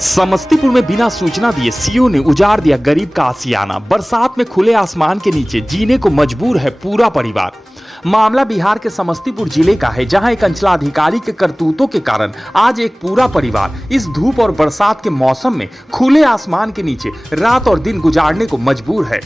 समस्तीपुर में बिना सूचना दिए सीओ ने उजाड़ दिया गरीब का आशियाना। बरसात में खुले आसमान के नीचे जीने को मजबूर है पूरा परिवार। मामला बिहार के समस्तीपुर जिले का है, जहां एक अंचलाधिकारी के करतूतों के कारण आज एक पूरा परिवार इस धूप और बरसात के मौसम में खुले आसमान के नीचे रात और दिन गुजारने को मजबूर है।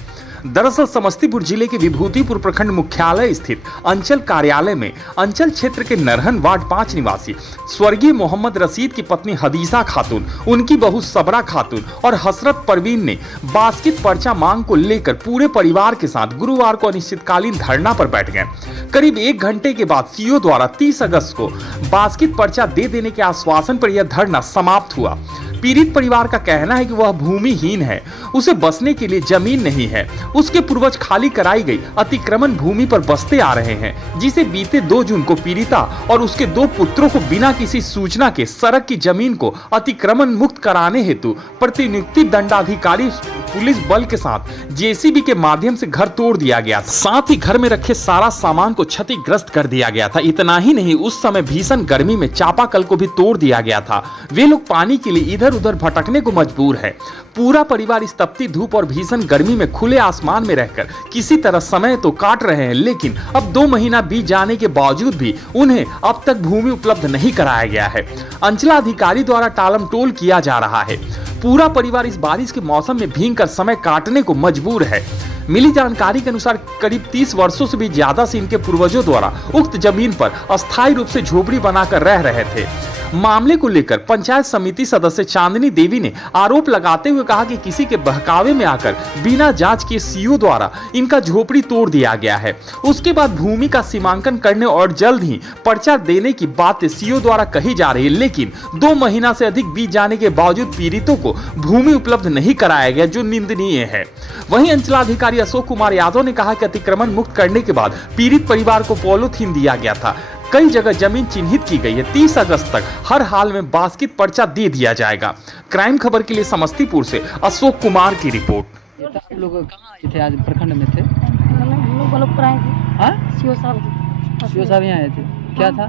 दरअसल समस्तीपुर जिले के विभूतिपुर प्रखंड मुख्यालय स्थित अंचल कार्यालय में अंचल क्षेत्र के नरहन वार्ड 5 निवासी स्वर्गीय मोहम्मद रशीद की पत्नी हदीसा खातून, उनकी बहू सबरा खातून और हसरत परवीन ने बास्केट पर्चा मांग को लेकर पूरे परिवार के साथ गुरुवार को अनिश्चितकालीन धरना पर बैठ गए। करीब 1 घंटे के बाद सीओ द्वारा 30 अगस्त को बास्केट पर्चा दे देने के आश्वासन पर यह धरना समाप्त हुआ। पीड़ित परिवार का कहना है कि वह भूमिहीन है, उसे बसने के लिए जमीन नहीं है। उसके पूर्वज खाली कराई गई अतिक्रमण भूमि पर बसते आ रहे हैं, जिसे बीते 2 जून को पीड़िता और उसके 2 पुत्रों को बिना किसी सूचना के सड़क की जमीन को अतिक्रमण मुक्त कराने हेतु प्रतिनियुक्ति दंडाधिकारी पुलिस बल के साथ जेसीबी के माध्यम से घर तोड़ दिया गया था। साथ ही घर में रखे सारा सामान को क्षतिग्रस्त कर दिया गया था। इतना ही नहीं, उस समय भीषण गर्मी में चापाकल को भी तोड़ दिया गया था। वे लोग पानी के लिए इधर उधर भटकने को मजबूर है। पूरा परिवार इस तपती धूप और भीषण गर्मी में खुले आसमान में रहकर किसी तरह समय तो काट रहे हैं, लेकिन अब 2 महीना बीत जाने के बावजूद भी उन्हें अब तक भूमि उपलब्ध नहीं कराया गया है। अंचलाधिकारी द्वारा टालम टोल किया जा रहा है। पूरा परिवार इस बारिश के मौसम में भीगकर समय काटने को मजबूर है। मिली जानकारी के अनुसार करीब 30 वर्षों से भी ज्यादा से इनके पूर्वजों द्वारा उक्त जमीन पर अस्थायी रूप से झोपड़ी बनाकर रह रहे थे। मामले को लेकर पंचायत समिति सदस्य चांदनी देवी ने आरोप लगाते हुए कहा कि किसी के बहकावे में आकर बिना जांच किए सीओ द्वारा इनका झोपड़ी तोड़ दिया गया है। उसके बाद भूमि का सीमांकन करने और जल्द ही पर्चा देने की बातें सीओ द्वारा कही जा रही है, लेकिन 2 महीना से अधिक बीत जाने के बावजूद पीड़ितों को भूमि उपलब्ध नहीं कराया गया, जो निंदनीय है। वहीं अंचलाधिकारी अशोक कुमार यादव ने कहा कि अतिक्रमण मुक्त करने के बाद पीड़ित परिवार को पॉलीथीन दिया गया था। कई जगह जमीन चिन्हित की गई है। 30 अगस्त तक हर हाल में बास्केट पर्चा दे दिया जाएगा। क्राइम खबर के लिए समस्तीपुर से अशोक कुमार की रिपोर्ट। लोग कहाँ आए थे आज प्रखंड में थे? हम लोग बलोक पर आए थे। हाँ, सीओ साहब यहाँ आए थे। क्या था?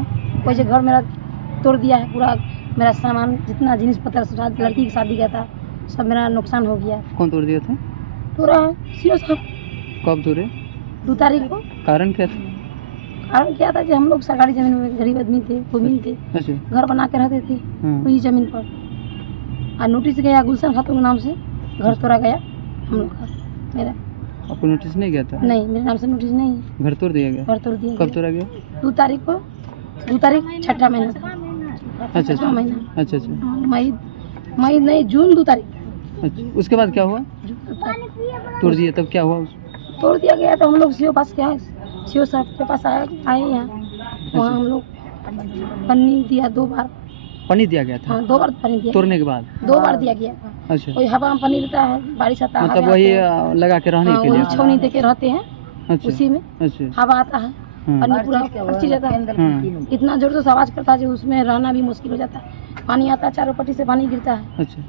वैसे घर मेरा तोड़ दिया है, पूरा मेरा सामान जितना जिनिस पत्तर लड़की की शादी का था सब मेरा नुकसान हो गया। कौन तोड़ दिए थे? पूरा सीओ साहब। कब तोड़े? 2 तारीख को। कारण क्या था? कारण क्या था कि हम लोग सरकारी जमीन में गरीब आदमी थे, भूमि थे, घर बना के रहते थे वही जमीन पर। और नोटिस गया गुलशन खातून के नाम से, घर तोड़ा गया हम लोग का। मेरा आपको नोटिस नहीं गया था? नहीं, मेरे नाम से नोटिस नहीं है। घर तोड़ दिया गया? घर तोड़ दिया। कब तोड़ा गया? 2 तारीख को। 2 तारीख 6ठा महीना था। अच्छा महीना। अच्छा। मई नहीं, जून 2 तारीख। अच्छा, उसके बाद क्या हुआ? तोड़ दिया, तब क्या हुआ? तोड़ दिया गया तो हम लोग सीओ पास गया, सीओ साहब के पास आए यहाँ। वहाँ हम लोग पन्नी दिया 2 बार। पानी दिया गया था? हाँ, 2 बार पानी दिया। तोड़ने के बाद 2 बार दिया गया। अच्छा, कोई हवा में पानी देता है, बारिश आता है, मतलब वही लगा के रहने के लिए छावनी दे के रहते हैं। अच्छा, उसी में अच्छा, हवा आता है, पानी पूरा अच्छी जाता है। इतना जोर से आवाज करता है जो उसमें रहना भी मुश्किल हो जाता है। पानी आता है, चारों पट्टी से पानी गिरता है। अच्छा,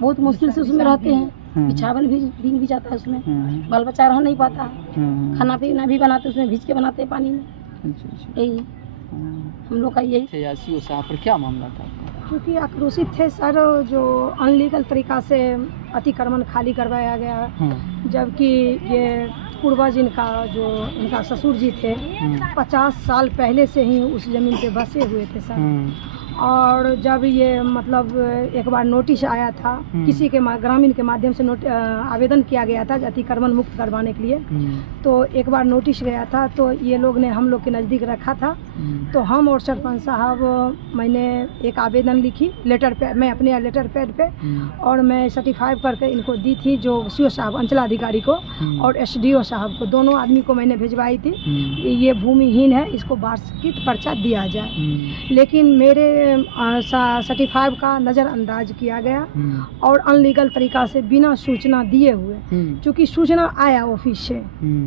बहुत मुश्किल से उसमें रहते हैं। बिछावन भी भीग भी जाता है उसमें। बाल बच्चा रह नहीं पाता है। खाना पीना भी बनाते उसमें भीज के बनाते हैं पानी में। यही हम लोग का यही। सीओ साहब पर क्या मामला था? क्योंकि आक्रोशित थे सर, जो अनलीगल तरीका से अतिक्रमण खाली करवाया गया, जबकि ये पूर्वज इनका जो इनका ससुर जी थे 50 साल पहले से ही उस जमीन पे बसे हुए थे सर। और जब ये मतलब एक बार नोटिस आया था, किसी के ग्रामीण के माध्यम से आवेदन किया गया था अतिक्रमण मुक्त करवाने के लिए, तो एक बार नोटिस गया था, तो ये लोग ने हम लोग के नज़दीक रखा था। तो हम और सरपंच साहब, मैंने एक आवेदन लिखी लेटर पे, मैं अपने लेटर पैड पे, और मैं सर्टिफाई करके इनको दी थी, जो सीओ साहब अंचलाधिकारी को और एसडीओ साहब को, दोनों आदमी को मैंने भिजवाई थी। ये भूमिहीन है, इसको बास्केट पर्चा दिया जाए। लेकिन मेरे सर्टिफाई का नज़रअंदाज किया गया और अनलीगल तरीका से बिना सूचना दिए हुए, क्योंकि सूचना आया ऑफिस से,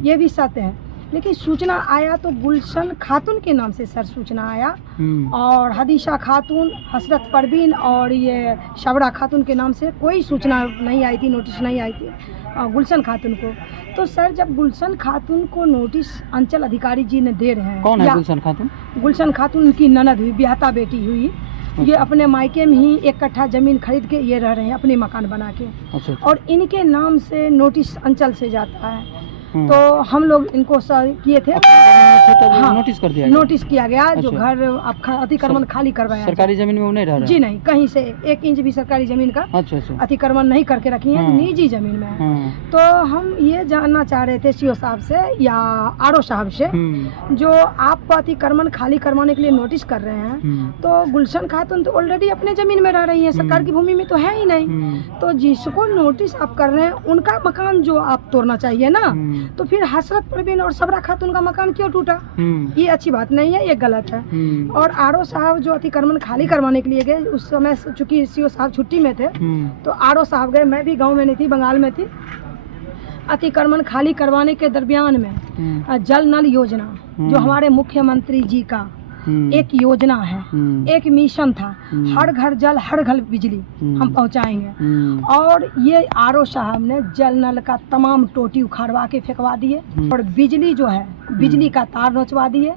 ये भी सत्य है, लेकिन सूचना आया तो गुलशन खातून के नाम से सर सूचना आया, और हदीसा खातून, हसरत परवीन और ये सबरा खातून के नाम से कोई सूचना नहीं आई थी, नोटिस नहीं आई थी गुलशन खातून को। तो सर जब गुलशन खातून को नोटिस अंचल अधिकारी जी ने दे रहे हैं। कौन है गुलशन खातून? गुलशन खातून उनकी ननद हुई, बिहाता बेटी हुई। ये अपने मायके में ही 1 कट्ठा जमीन खरीद के ये रह रहे हैं अपने मकान बना के। अच्छा। और इनके नाम से नोटिस अंचल से जाता है। तो हम लोग इनको किए थे, हाँ, नोटिस कर दिया, नोटिस किया गया। जो अच्छा। घर आप अतिक्रमण खाली करवाया, सरकारी जमीन में वो नहीं रह रहा? जी नहीं, कहीं से 1 इंच भी सरकारी जमीन का अच्छा अच्छा अतिक्रमण नहीं करके रखी है, निजी जमीन में है। तो हम ये जानना चाह रहे थे सीओ साहब से या आरओ साहब से, जो आप अतिक्रमण खाली करवाने के लिए नोटिस कर रहे हैं, तो गुलशन खातून तो ऑलरेडी अपने जमीन में रह रही है, सरकार की भूमि में तो है ही नहीं। तो जिसको नोटिस आप कर रहे हैं उनका मकान जो आप तोड़ना चाहिए ना, तो फिर हसरत परवीन और सबरा खातून का मकान क्यों टूटा? ये अच्छी बात नहीं है, ये गलत है। और आरओ साहब जो अतिक्रमण खाली करवाने के लिए गए, उस समय चूंकि सीओ साहब छुट्टी में थे, तो आरओ साहब गए। मैं भी गांव में नहीं थी, बंगाल में थी। अतिक्रमण खाली करवाने के दरमियान में जल नल योजना जो हमारे मुख्यमंत्री जी का एक योजना है, एक मिशन था, हर घर जल हर घर बिजली हम पहुंचाएंगे। और ये आरओ साहब ने जल नल का तमाम टोटी उखाड़वा के फेंकवा दिए और बिजली जो है, बिजली का तार नोचवा दिए।